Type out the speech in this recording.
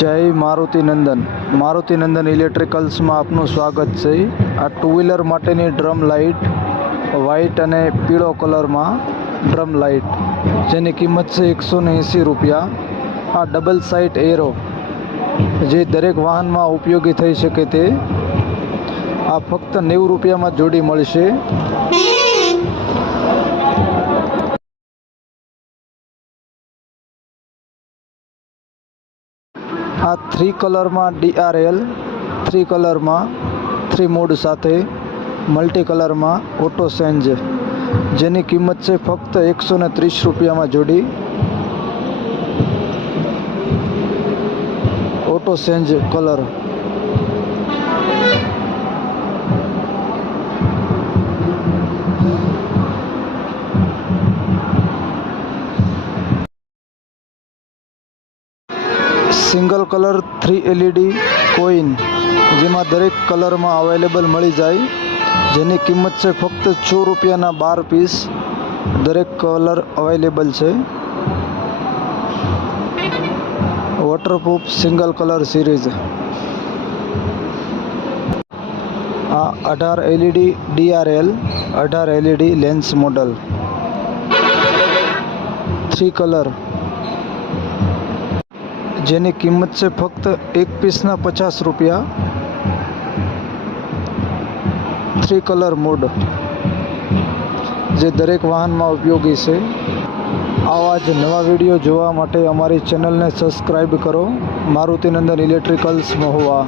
જય મારુતિ નંદન ઇલેક્ટ્રિકલ્સમાં આપનું સ્વાગત છે। આ ટુ વ્હીલર માટેની ડ્રમ લાઇટ વ્હાઇટ અને પીળો કલરમાં ડ્રમ લાઇટ જેની કિંમત છે 180 રૂપિયા। આ ડબલ સાઇડ એરો જે દરેક વાહનમાં ઉપયોગી થઈ શકે તે આ ફક્ત 90 રૂપિયામાં જોડી મળશે। આ 3 કલરમાં DRL 3 કલરમાં 3 મોડ સાથે મલ્ટી કલરમાં ઓટો ચેન્જ જેની કિંમત છે ફક્ત 130 રૂપિયામાં જોડી। Auto change colour single colour 3 LED coin જેમાં દરેક કલરમાં અવેલેબલ મળી જાય જેની કિંમત છે ફક્ત 6 રૂપિયાના 12 પીસ દરેક કલર અવેલેબલ છે। વોટરપ્રૂફ સિંગલ કલર સિરીઝ આ 18 LED DRL 18 LED lens model 3 colour જેની કિંમત છે ફક્ત એક પીસના 50 રૂપિયા। 3 કલર મોડ જે દરેક વાહનમાં ઉપયોગી છે। આવા જ નવા વિડીયો જોવા માટે અમારી ચેનલને સબસ્ક્રાઈબ કરો। મારુતિ નંદન ઇલેક્ટ્રિકલ્સ મહુવા।